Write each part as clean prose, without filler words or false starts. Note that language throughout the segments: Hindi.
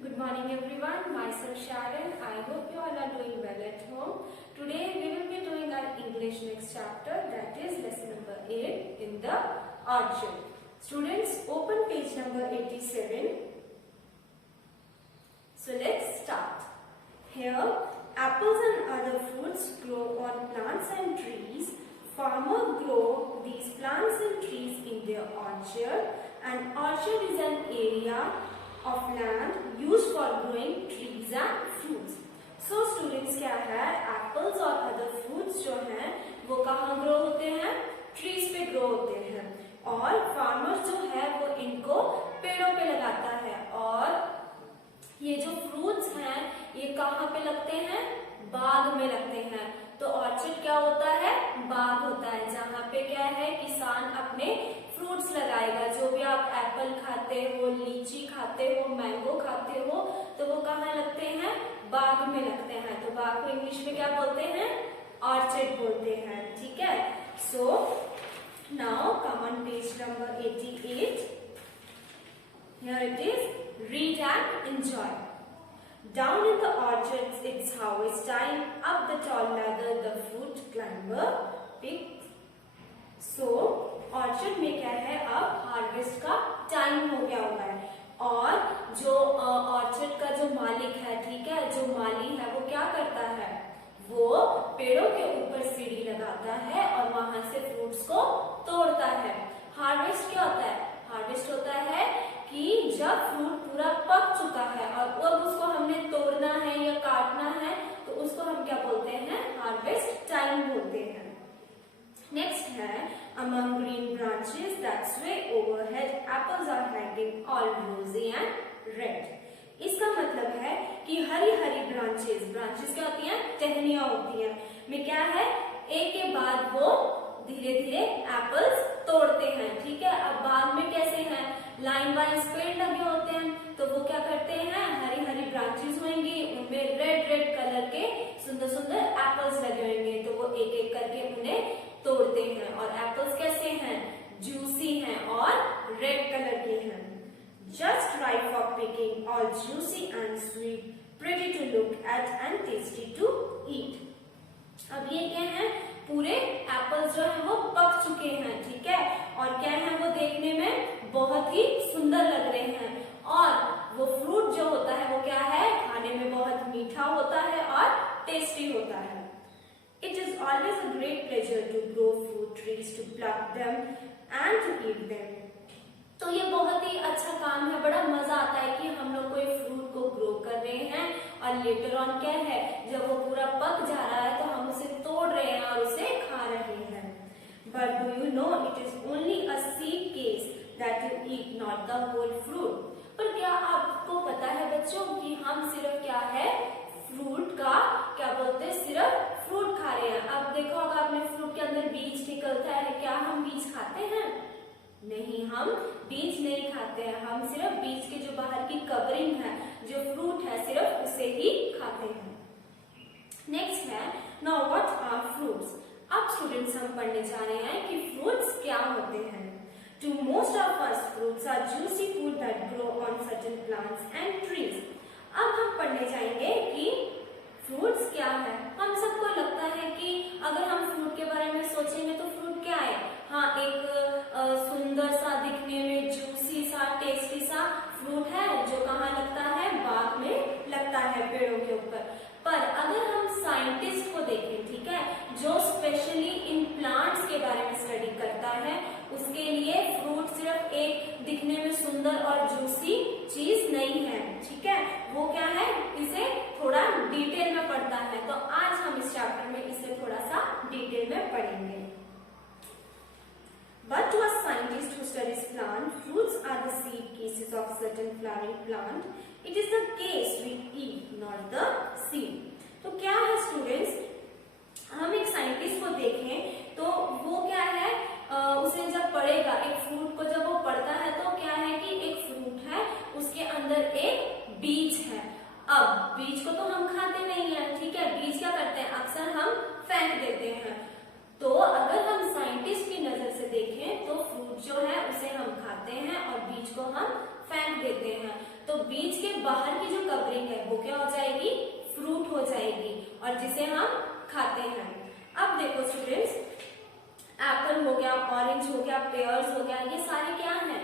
Good morning everyone, myself Sharon. I hope you all are doing well at home. Today we will be doing our English next chapter, that is lesson number 8 in the orchard. Students, open page number 87. So let's start. Here, apples and other fruits grow on plants and trees. Farmers grow these plants and trees in their orchard. An orchard is an area of land used for growing trees and fruits. So students, क्या है, apples और other fruits जो हैं वो कहाँ grow होते हैं? Trees पे grow होते हैं और farmers जो है वो इनको पेड़ों पे लगाता है। और ये जो fruits हैं ये कहाँ पे लगते हैं? बाग में लगते हैं। तो ऑर्चर्ड क्या होता है? बाग होता है, जहाँ पे क्या है, किसान अपने फ्रूट्स लगाएगा। जो भी आप एप्पल खाते हो, लीची खाते हो, मैंगो खाते हो, तो वो कहाँ लगते हैं? बाग में लगते हैं। तो बाग को इंग्लिश में क्या बोलते हैं? ऑर्चर्ड बोलते हैं। ठीक है। So now come on page number 88. Here it is. Read and enjoy. Down in the orchards, it's harvest time. Up the tall ladder, the fruit climber picks. So, orchard में क्या है, अब हार्वेस्ट का टाइम हो गया हुआ है और जो ऑर्चर्ड का जो मालिक है, ठीक है, जो माली है वो क्या करता है? वो पेड़ों के ऊपर सीढ़ी लगाता है और वहां से फ्रूट्स को तोड़ता है। हार्वेस्ट क्या होता है? हार्वेस्ट होता है कि जब फ्रूट पूरा पक चुका है और अब उसको हमने तोड़ना है या काटना है, तो उसको हम क्या बोलते हैं? हार्वेस्ट टाइम बोलते हैं। नेक्स्ट है, among green branches that sway overhead, apples are hanging all rosy and red. इसका मतलब है कि हरी हरी ब्रांचेस, ब्रांचेस क्या होती हैं? टहनियां होती हैं, में क्या है, एक के बाद वो धीरे धीरे एप्पल्स तोड़ते हैं। ठीक है। अब बाग में कैसे हैं? लाइन वाइज पेड़ लगे होते हैं, तो वो क्या करते हैं? हरी हरी ब्रांचेस होंगी, उनमें रेड रेड कलर के सुंदर सुंदर एप्पल्स लगे होंगे, तो वो एक एक करके उन्हें तोड़ते हैं। और एप्पल्स कैसे हैं? जूसी हैं और रेड कलर के हैं। Just right for picking, all juicy and sweet, pretty to look at and tasty to eat. अब ये क्या है? पूरे एप्पल्स जो है वो पक चुके हैं। ठीक है। और क्या है, वो देखने में बहुत ही सुंदर लग रहे हैं और वो फ्रूट जो होता है वो क्या है? खाने में बहुत मीठा होता है और टेस्टी होता है। It is always a great pleasure to grow fruit trees, to pluck them and to eat them. तो ये बहुत ही अच्छा काम है, बड़ा मजा आता है कि हम लोग कोई फ्रूट को ग्रो कर रहे हैं और लेटर ऑन क्या है, जब वो पूरा पक जा रहा है तो हम उसे तोड़ रहे हैं और उसे खा रहे हैं। But do you know it is only a seed case that you eat, not the whole fruit. पर क्या आपको पता है बच्चों कि हम सिर्फ क्या है, फ्रूट का क्या बोलते हैं, सिर्फ फ्रूट खा रहे हैं। अब देखो, अगर आपने फ्रूट के अंदर बीज निकलता है, क्या हम बीज खाते हैं? नहीं, हम बीज नहीं खाते हैं। हम सिर्फ बीज के जो बाहर की कवरिंग है, जो फ्रूट है, सिर्फ उसे ही खाते हैं। नेक्स्ट है, नाउ व्हाट आर फ्रूट्स। अब स्टूडेंट्स हम पढ़ने जा रहे हैं कि फ्रूट्स क्या होते हैं। To most of us, fruits are juicy food that grow on certain plants and trees. अब हम पढ़ने जाएंगे कि फ्रूट्स क्या है। हम सबको लगता है कि अगर हम फ्रूट के बारे में सोचेंगे तो फ्रूट क्या है? हाँ, एक सुंदर सा दिखने में जूसी सा टेस्टी सा फ्रूट है जो कहाँ लगता है? बाग में लगता है, पेड़ों के ऊपर। पर अगर हम साइंटिस्ट को देखें, ठीक है, जो स्पेशली इन प्लांट्स के बारे में स्टडी करता है, उसके लिए फ्रूट सिर्फ एक दिखने में सुंदर और जूसी चीज नहीं है। ठीक है। वो क्या है, इसे थोड़ा डिटेल में पढ़ता है। तो आज हम इस चैप्टर में इसे थोड़ा सा डिटेल में पढ़ेंगे। But to a scientist who studies plant, fruits are the seed cases of certain flowering plant. It is the case we eat, not the seed. तो क्या है स्टूडेंट्स, हम एक साइंटिस्ट को देखें तो वो क्या है, उसे जब पढ़ेगा, एक फ्रूट को जब वो पढ़ता है तो क्या है कि एक फ्रूट है, उसके अंदर एक बीज है। अब बीज को तो हम खाते नहीं है, ठीक है, बीज क्या करते हैं, अक्सर हम फेंक देते हैं। तो अगर हम साइंटिस्ट की नजर से देखें तो फ्रूट जो है उसे हम खाते हैं और बीज को हम फेंक देते हैं। तो बीज के बाहर की जो कवरिंग है वो क्या हो जाएगी, फ्रूट हो जाएगी, और जिसे हम खाते हैं। अब देखो स्टूडेंट्स, एप्पल हो गया, ऑरेंज हो गया, पेयर्स हो गया, ये सारे क्या हैं,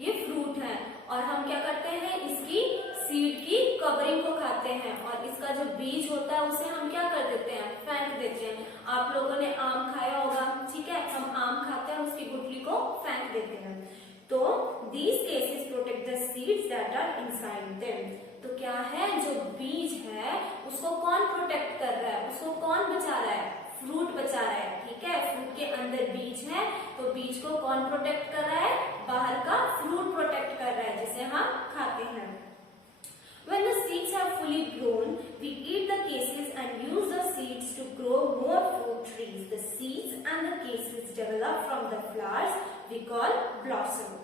ये फ्रूट हैं, और हम क्या करते हैं, इसकी सीड की कवरिंग को खाते हैं, और इसका जो बीज होता है उसे हम क्या कर देते हैं, फेंक देते हैं। आप लोगों ने आम खाया होगा, ठीक है, हम आम खाते हैं, उसकी गुठली को फेंक देते हैं। तो these cases protect the seeds that are inside them। तो क्या है, जो बीज है उसको कौन प्रोटेक्ट कर रहा है, उसको कौन बचा रहा है, फ्रूट बचा रहा है, ठीक है। फ्रूट के अंदर बीज है, तो बीज को कौन प्रोटेक्ट कर रहा है, बाहर का फ्रूट प्रोटेक्ट कर रहा है, जिसे हम खाते हैं। When the seeds have fully grown, we eat the cases and use the seeds to grow more fruit trees. The seeds and the cases develop from the flowers we call blossom.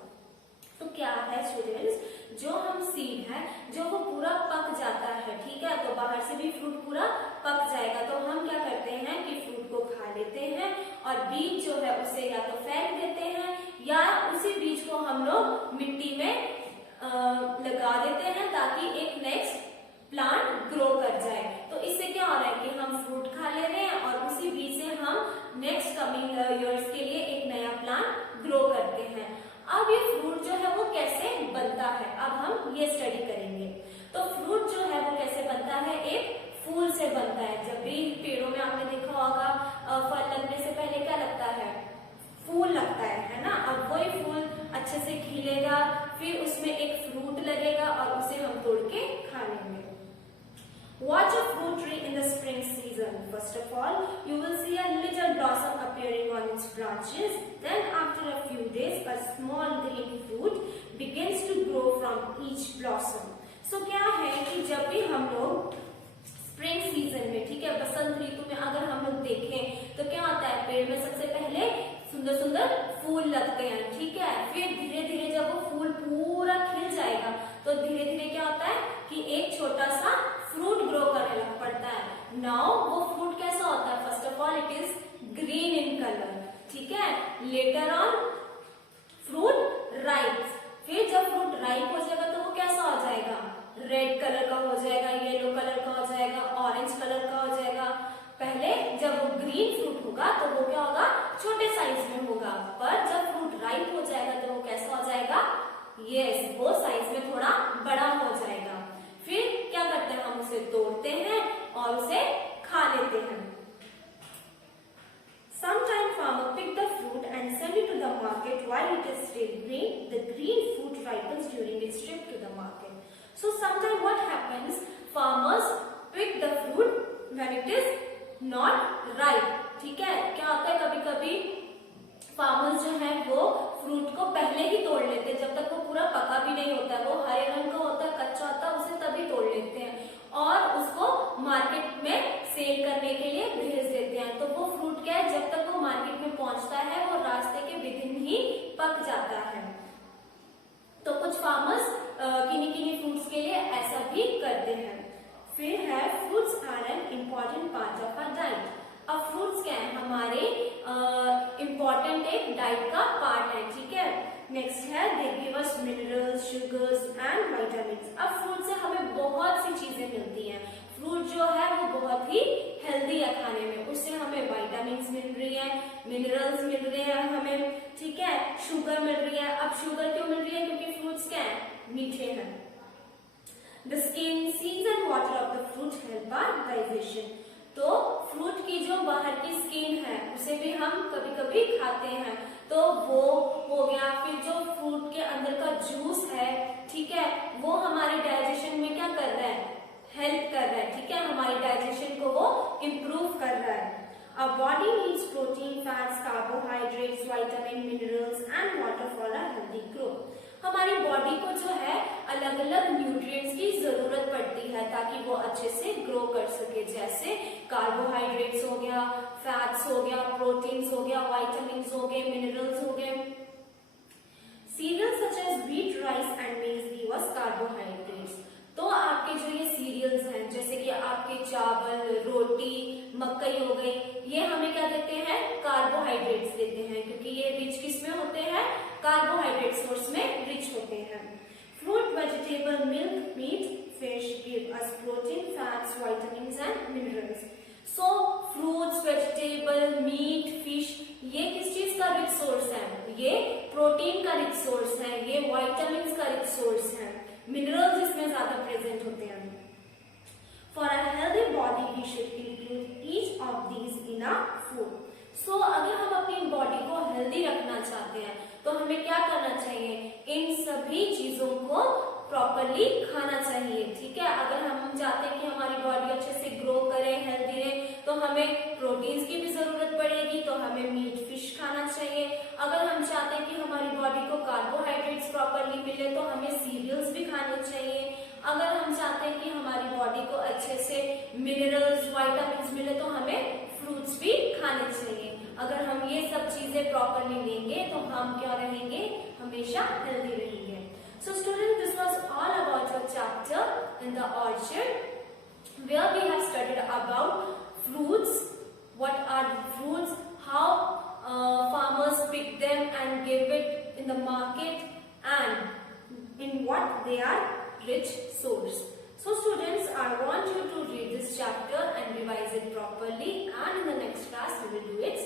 तो क्या है स्टूडेंट्स, जो हम सीड है, जो वो पूरा पक जाता है, ठीक है, तो बाहर से भी फ्रूट पूरा पक जाएगा, तो हम क्या करते हैं कि फ्रूट को खा लेते हैं, और बीज जो है उसे या तो फेंक देते हैं, या उसी बीज को हम लोग मिट्टी में लगा देते हैं, ताकि एक नेक्स्ट प्लांट ग्रो कर जाए। तो इससे क्या हो रहा है कि हम फ्रूट खा ले रहे हैं, और उसी बीज से हम नेक्स्ट कमिंग ईयर्स के लिए एक नया प्लांट ग्रो करते हैं। अब ये फ्रूट जो है वो कैसे बनता है, अब हम ये स्टडी करेंगे। तो फ्रूट जो है वो कैसे बनता है, एक फूल से बनता है। जब भी पेड़ों में आपने देखा होगा, फल लगने से पहले क्या लगता है, फूल लगता है ना। अब वही फूल अच्छे से खिलेगा, फिर उसमें एक फ्रूट लगेगा, और उसे हम तोड़ के खा लेंगे। Watch a fruit tree in the spring season. First of all, you will see a little blossom appearing on its branches. Then after a few days, a small green fruit begins to grow from each blossom. So क्या है कि जब भी हम लोग स्प्रिंग सीजन में, ठीक है, बसंत ऋतु में अगर हम लोग देखें तो क्या होता है, पेड़ में सबसे पहले सुंदर सुंदर फूल लगते हैं, ठीक है, फिर धीरे धीरे जब वो फूल पूरा खिल जाएगा तो धीरे धीरे क्या होता है कि एक छोटा सा फ्रूट ग्रो करने लग पड़ता है। नाउ वो फ्रूट कैसा होता है, first of all it is green in colour, ठीक है, लेटर ऑन फ्रूट राइप्स, फिर जब फ्रूट राइप हो जाएगा तो वो कैसा हो जाएगा, रेड कलर का हो जाएगा, येलो कलर का हो जाएगा, ऑरेंज कलर का हो जाएगा। पहले जब वो ग्रीन फ्रूट होगा तो वो क्या होगा, छोटे साइज में होगा, पर जब फ्रूट राइप हो जाएगा तो वो कैसा हो जाएगा, यस, वो साइज में थोड़ा बड़ा हो जाएगा। फिर क्या करते हैं, हम उसे तोड़ते हैं और उसे खा लेते हैं। Sometimes farmer pick the fruit and send it to the market while it is still green. The green fruit ripens during its trip to the market. So sometimes what happens, farmers pick the fruit when it is not ripe, ठीक है। क्या होता है, कभी कभी फार्मर्स जो है वो फ्रूट को पहले ही तोड़ लेते हैं, जब तक वो पूरा पका भी नहीं होता है, वो हरे रंग का होता है, कच्चा होता है, उसे तभी तोड़ लेते हैं और उसको मार्केट में सेल करने के लिए भेज देते हैं। तो वो फ्रूट क्या है, जब तक वो मार्केट में पहुंचता है वो रास्ते के विदिन ही पक जाता है। तो कुछ फार्मर्स किन्हीं किन्हीं फ्रूट्स के लिए ऐसा भी करते हैं। फिर है fruits are an important part of our diet. अब फ्रूट्स क्या है, हमारे इम्पॉर्टेंट एक डाइट का पार्ट है, ठीक है। नेक्स्ट है they give us minerals, sugars and vitamins. अब फ्रूट से हमें बहुत सी चीजें मिलती हैं। फ्रूट जो है वो बहुत ही हेल्दी है खाने में, उससे हमें विटामिन्स मिल रही है, मिनरल्स मिल रहे हैं हमें, ठीक है, शुगर मिल रही है। अब शुगर क्यों मिल रही है, क्योंकि फ्रूट्स क्या है, मीठे हैं। The skin, seeds and water of the fruit help our digestion. तो फ्रूट की जो बाहर की स्किन है उसे भी हम कभी कभी खाते हैं, तो वो हो गया। फिर जो फ्रूट के अंदर का जूस है, ठीक है, वो हमारे डाइजेशन में क्या कर रहा है, हेल्प कर रहा है, ठीक है, हमारी डाइजेशन को वो इम्प्रूव कर रहा है। Our body needs protein, fats, carbohydrates, vitamin, minerals and water for a healthy growth. हमारी बॉडी को जो है अलग अलग न्यूट्रिएंट्स की जरूरत पड़ती है ताकि वो अच्छे से ग्रो कर सके, जैसे कार्बोहाइड्रेट्स हो गया, फैट्स हो गया, प्रोटीन्स हो गया, विटामिन्स हो गए, मिनरल्स हो गए। Cereals such as wheat, rice and maize give us carbohydrates. तो आपके जो ये सीरियल्स हैं, जैसे कि आपके चावल, रोटी, मकई हो गई, ये हमें क्या देते हैं, कार्बोहाइड्रेट्स देते हैं, क्योंकि ये रिच किस में होते हैं, कार्बोहाइड्रेट सोर्स में रिच होते हैं। Fruit, vegetable vegetable, milk, meat, fish give us protein, fats, vitamins and minerals. So fruits, vegetable, meat, fish ये किस चीज का रिच सोर्स है? ये प्रोटीन का रिच सोर्स है, ये विटामिन्स का रिच सोर्स है, मिनरल्स इसमें ज्यादा प्रेजेंट होते हैं. For a healthy body, we should include each of these in our food. So अगर हम अपनी बॉडी को हेल्दी रखना चाहते हैं तो हमें क्या करना चाहिए? इन सभी चीजों को प्रॉपरली खाना चाहिए. ठीक है, अगर हम चाहते हैं कि हमारी बॉडी अच्छे से ग्रो करे, हेल्दी रहे, तो हमें प्रोटीन्स की भी जरूरत पड़ेगी, तो हमें मीट, फिश खाना चाहिए. अगर हम चाहते हैं कि हमारी बॉडी को कार्बोहाइड्रेट्स प्रॉपरली मिले तो हमें सीरियल्स भी खाने चाहिए. अगर हम चाहते हैं कि हमारी बॉडी को अच्छे से मिनरल्स, विटामिन्स मिले तो हमें फ्रूट्स भी खाने चाहिए. अगर हम ये सब चीजें प्रॉपरली लेंगे तो हम क्या रहेंगे? हमेशा हेल्दी रहेंगे. So students, this was all about your chapter in the orchard, where we have studied about fruits, what are the fruits, how farmers pick them and give it in the market, and in what they are rich source. So students, I want you to read this chapter and revise it properly, and in the next class we will do it